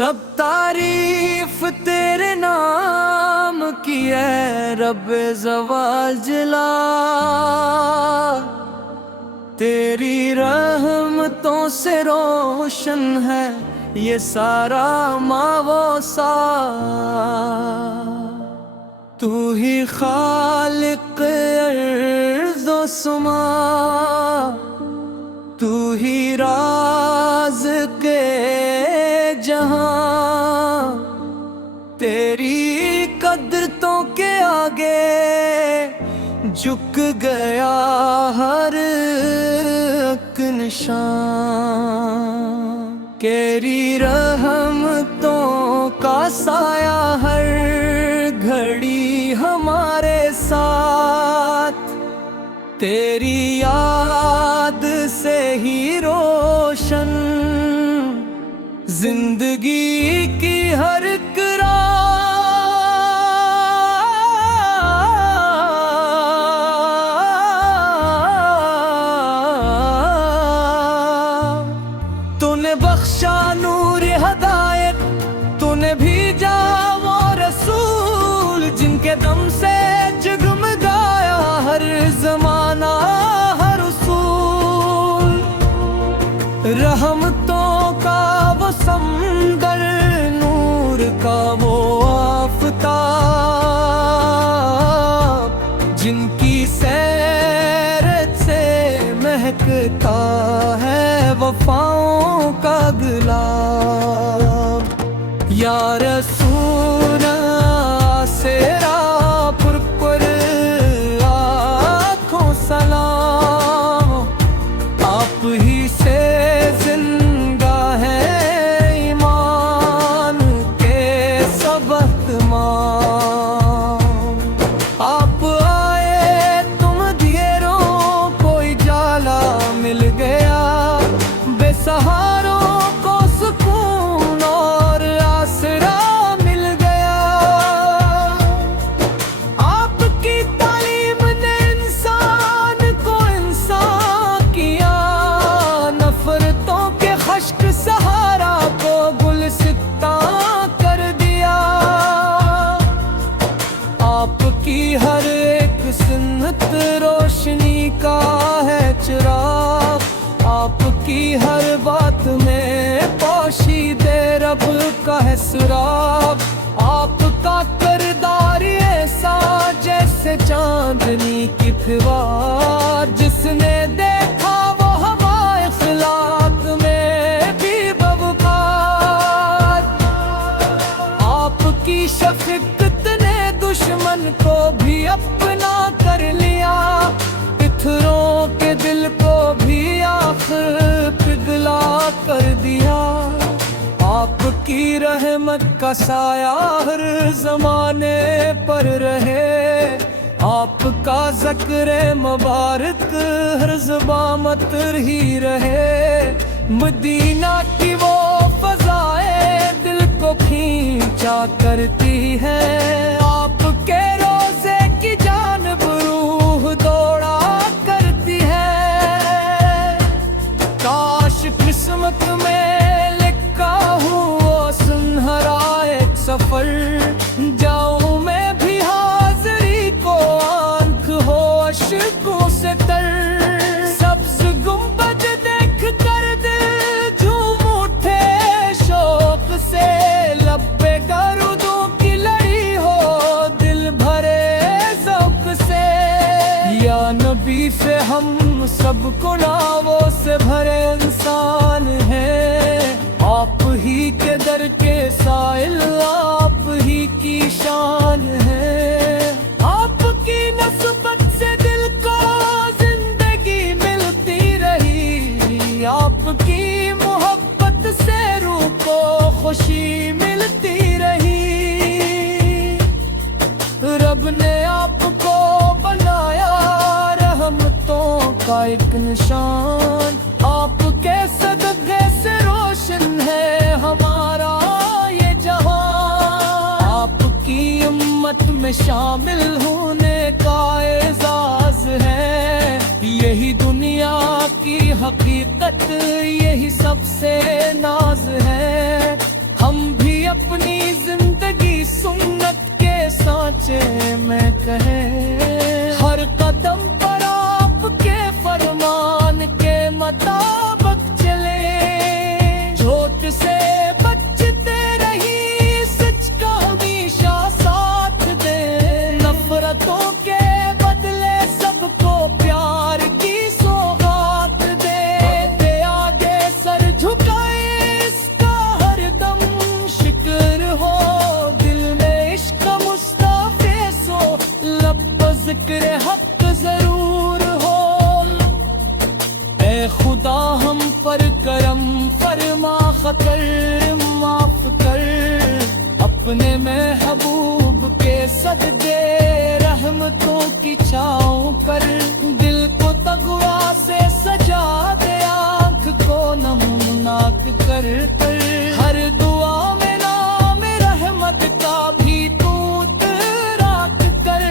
सब तारीफ तेरे नाम की है रब्बे ज़वाल जला, तेरी रहमतों से रोशन है ये सारा मावोसा। तू ही खालिक अर्ज़ो सुमा, तू ही राज के जहां, तेरी कदरतों के आगे झुक गया हर एक निशान। तेरी रहमतों का साया हर घड़ी हमारे साथ, तेरी याद से ही रोशन जिंदगी की हर एक राह। तूने बख्शा नूर हदायत, तूने भेजा वो रसूल, जिनके दम से जगमगाया हर जमाना हर उसूल। रहमतों का वो समंदर, नूर का वो आफताब, जिनकी सैरत से महकता है वफाओं का गुलाब। या रसूल सेरा पुरपुर आँखों सलाम, आप ही से जिंदा है ईमान के सब अहतमाम। आप आए तुम दियरों कोई जाला मिल गया, बेसहारों को सुकून और आसरा मिल गया। आपकी तालीम ने इंसान को इंसान किया, नफरतों के खश्क सहारा को गुलसिता कर दिया। आपकी हर एक सुन्नत रोशनी का है चिराग, आपकी हर बात में पोशीदे रब का है सुराग। आपका किरदार ऐसा जैसे चांदनी की फिवार, जिसने देखा वो हवा इखलाक में भी बवकार। आपकी शफ़क़त ने दुश्मन को भी अपना कर लिया, पिथरों के दिल को भी आखिर पिघला कर दिया। आपकी रहमत का साया हर जमाने पर रहे, आपका ज़िक्र मुबारक हर ज़ुबां मत ही रहे। मदीना की वो फ़ज़ाएं दिल को खींचा करती है, आपके रोज़े की जानिब रूह दौड़ा करती है। काश किस्मत में लिखा हूँ वो सुनहरा एक सफर, जाऊँ मैं भी हाज़री को आंख हो अश्कों से तर। सब्ज़ गुंबद देख कर दिल झूम उठे शौक से, लब पे दरूदों की लड़ी हो दिल भरे ज़ौक़ से। या नबी से हम सब गुनाहों से भरे इंसान हैं, आप ही के दर के साइल आप ही की शान है। आपकी नस्बत से दिल को जिंदगी मिलती रही, आपकी मोहब्बत से रूह को खुशी मिलती रही। रब ने आपको बनाया रहमतों का एक निशान, आपके सदक़े से रोशन है हमारा ये जहां। आपकी उम्मत में शामिल होने का एजाज है, यही दुनिया की हकीकत, यही सबसे नाज है। ہم بھی اپنی زندگی سنت کے سانچے میں کہیں، ہر قدم پر آپ کے فرمان کے مطابق چلیں، جھوٹ سے بچتے رہی سچ کا ہمیشہ ساتھ دیں، نفرتوں کے بدلے سب کو پیار کی سوغات دے آگے سر جھکائے اس کا ہر دم شکر ہو، دل میں عشق مصطفی سو لب پر ذکر حق ضرور ہو، اے خدا ہم پر کرم فرما، خطر معاف کر، اپنے محبوب کے صدقے رحمتوں کی چھاؤں پر، دل کو تقویٰ سے سجا دے، آنکھ کو نمناک کر کر، ہر دعا میں نام رحمت کا بھی دودھ راکھ کر،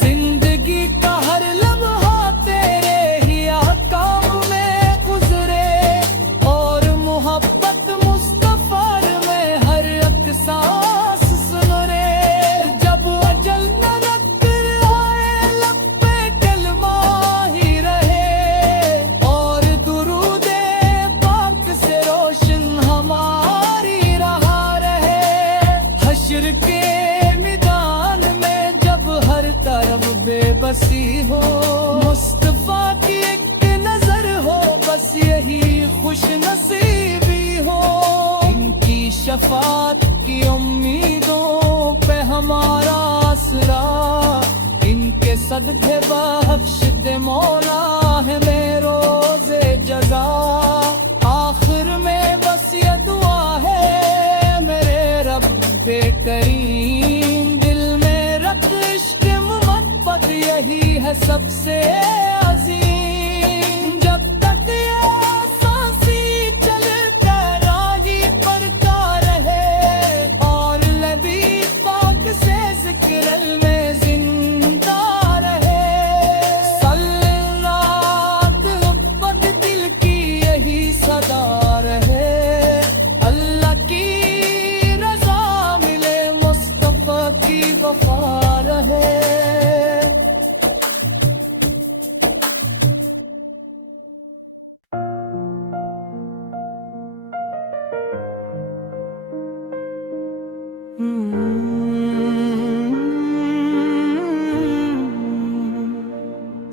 زندگی کا ہر لمحہ تیرے ہی احکام میں گزرے، اور محبت مصطفیٰ میں ہر ایک سانس سنرے، جب اجل نہ نکل آئے لب پہ کلمہ ہی رہے، اور درود پاک سے روشن ہماری راہ رہے، حشر کے میدان میں جب ہر طرف بے بسی ہو، مصطفیٰ کی ایک نظر ہو، بس یہی خوش نصیبی ہو، ان کی شفاعت کی امیدوں پہ ہمارا آسرا، ان کے صدقے بخش دے مولا ہمیں روز جزا، آخر میں بس یہ دعا ہے میرے رب کریم، دل میں رکھ عشق محبت یہی ہے سب سے عظیم، جب تک یہ سانسی چل کر راہی پر کا رہے، اور نبی پاک سے ذکر میں زندہ رہے، صلوات محبت دل کی یہی صدا رہے، اللہ کی رضا ملے مصطفیٰ کی وفا رہے۔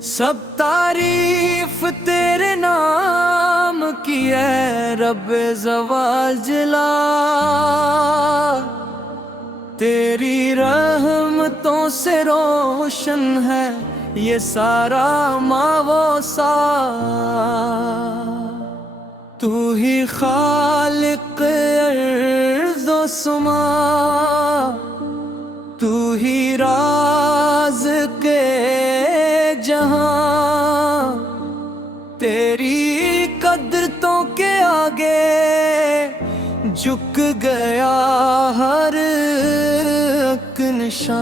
سب تعریف تیرے نام کی ہے رب زوال جلا، تیری رحمتوں سے روشن ہے یہ سارا ماوسا، تو ہی خالق ارض و سما، تو ہی راز کے جہاں، تیری قدرتوں کے آگے جھک گیا ہر ایک نشان،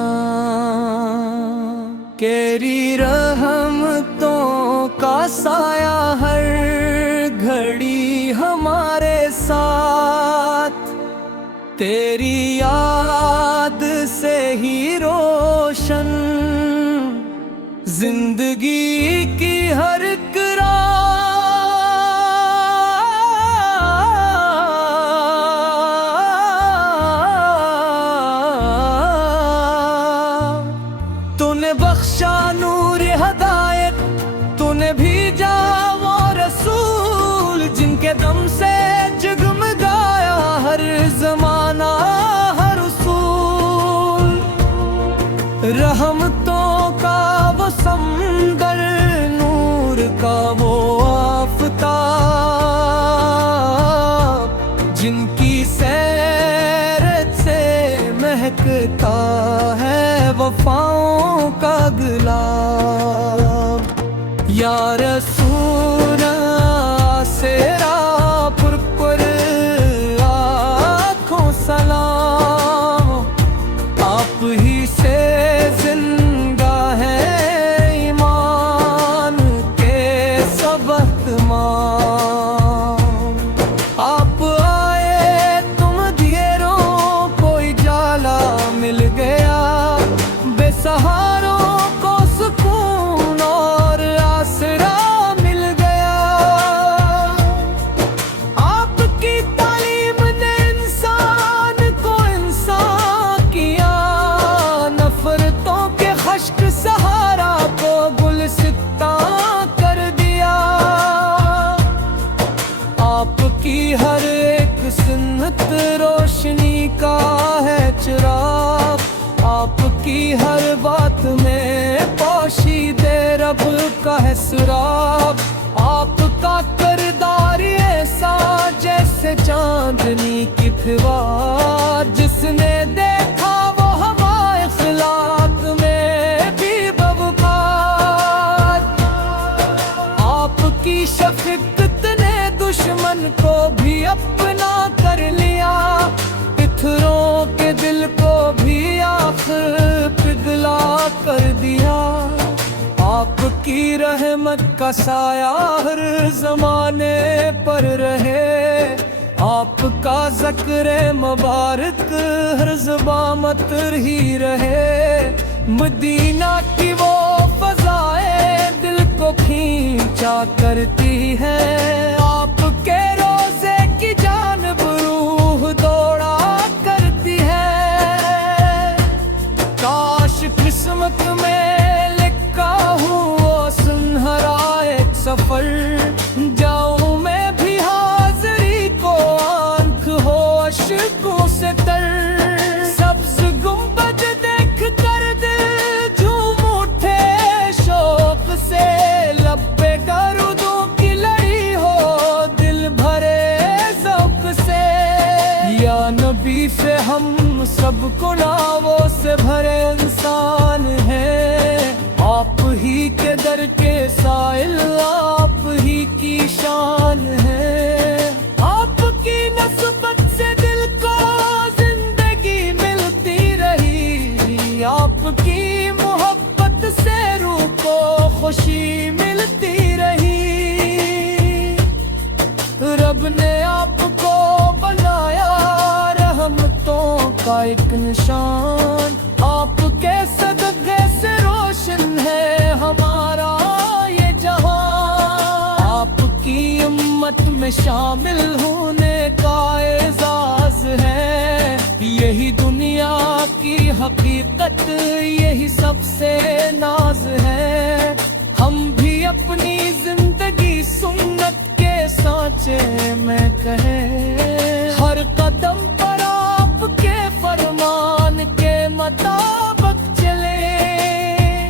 تیری رحمتوں کا سایہ ہر گھڑی ہمارے ساتھ، تیری یاد سے ہی روشن زندگی کی ہر تو نے بخشا نور ہدایت، تو نے بھیجا وہ رسول، جن کے دم سے جگمگایا ہر زمانہ ہر اصول، رحمتوں کا وہ سمندر، نور کا وہ آفتاب، جن کی سیرت سے مہکتا ہے وفاؤں کا گلاب، یا رسول سیرا پرپر آنکھوں سلام، آپ ہی سے زندہ ہے ایمان کے سب احتمام، آپ آئے تم دیے बेसहारों को सुकून और आसरा मिल गया। आपकी तालीम ने इंसान को इंसान किया, नफरतों के खश्क सहारा को गुलसिता कर दिया। आपकी हर एक सुन्नत रोशनी का है चिराग, आपकी हर बात में पोशीदे रब का है सुराग। आपका किरदार ऐसा जैसे चांदनी की फिवार, जिसने देखा वो हवा इखलाक में भी बवकार। आपकी शफकत ने दुश्मन को भी अपना कर लिया, पिथरों के दिल को भी आखिर पिघला कर दिया। आपकी रहमत का साया हर जमाने पर रहे, आपका ज़िक्र मुबारक हर ज़ुबां मतर ही रहे। मदीना की वो फ़ज़ाएं दिल को खींचा करती है, आपके रोज़े की जानिब रूह दौड़ा करती है। काश किस्मत में लिखा हूँ वो सुनहरा एक सफर, जाऊँ मैं भी हाज़री को आंख हो अश्कों से तर। सब्ज़ गुंबद देख कर दिल झूम उठे शौक से, लब पे दरूदों की लड़ी हो दिल भरे ज़ौक़ से। या नबी से हम सब गुनाहों से भरे इंसान हैं, आप ही के दर के साइल आप ही की शान है। आपकी नस्बत से दिल को जिंदगी मिलती रही, आपकी मोहब्बत से रूह को खुशी मिलती रही। रब ने आपको बनाया रहमतों का एक निशान, आपके सदक़े से रोशन है हमारा ये जहां। आपकी उम्मत में शामिल होने का एजाज है, यही दुनिया की हकीकत, यही सबसे नाज है। हम भी अपनी जिंदगी सुन्नत के सांचे में कहें, हर कदम पर आपके फरमान के मुताबिक चले।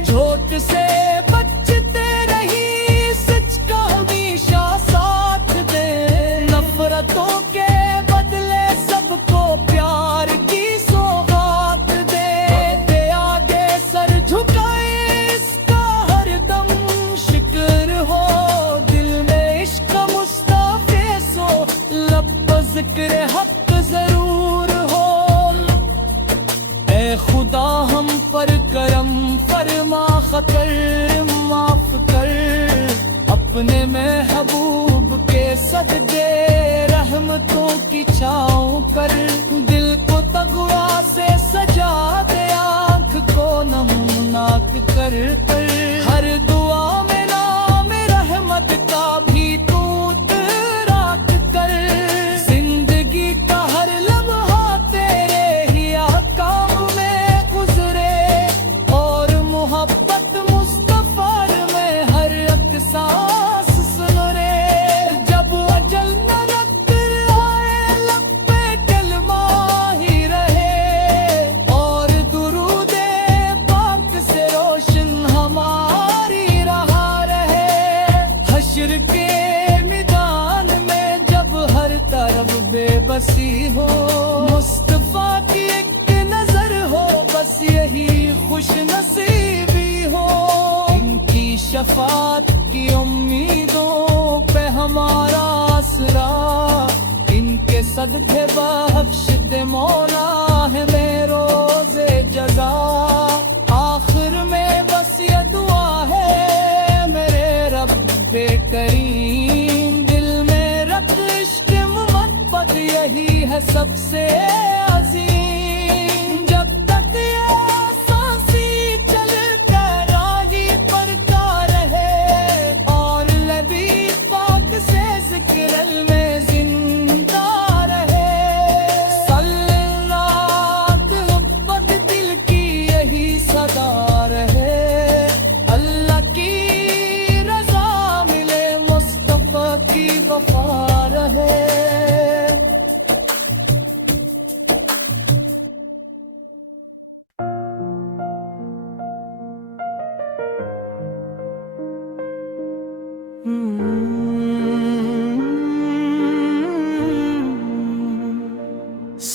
झूठ से बचते रही, सच का हमेशा साथ दे। नफरतों के बदले सबको प्यार की सौगात दे। आगे सर झुकाए इसका हरदम शिक्र हो, दिल में इश्क मुस्तफे सो, लब पर जिक्र हक जरूर हो। ए खुदा हम पर करम फरमा, खतर माफ कर। अपने महबूब के सदके रहमतों की छाँव कर। दिल को तगवा से सजा दे, आँख को नमनाक कर कर। हर दुआ में नाम रहमत का भी तूत राख कर। जिंदगी का हर लम्हा तेरे ही ahkam में गुजरे, और मोहब्बत मुस्तफा में हर एक सांस सुन रे। जब अजल न लग आए लब पे कलमा ही रहे, और दुरूदे पाक से रोशन हमारी रहा रहे। हश्र के मैदान में जब हर तरफ बेबसी हो, मुस्तफा की एक नजर हो, बस यही खुश नसीबी हो। इनकी शफात की उम्मीदों पे हमारा आसरा, इनके सदक़े बख्श दे मौला हमें रोज़े जज़ा। आखिर में बस ये दुआ है मेरे रब्बे करीम, दिल में रख इश्क़ मोहब्बत यही है सबसे अजीम। जब तक ये सांसें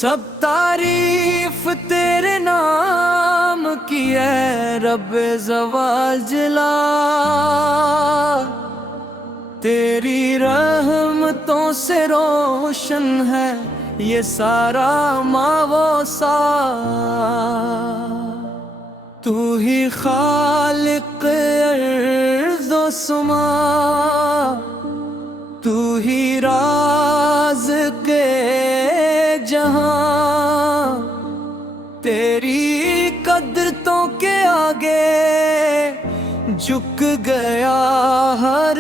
سب تعریف تیرے نام کی ہے رب زوال جلا، تیری رحمتوں سے روشن ہے یہ سارا ماں سا، تو ہی خالق ارض و سما، تو ہی راز کے جہاں، تیری قدرتوں کے آگے جھک گیا ہر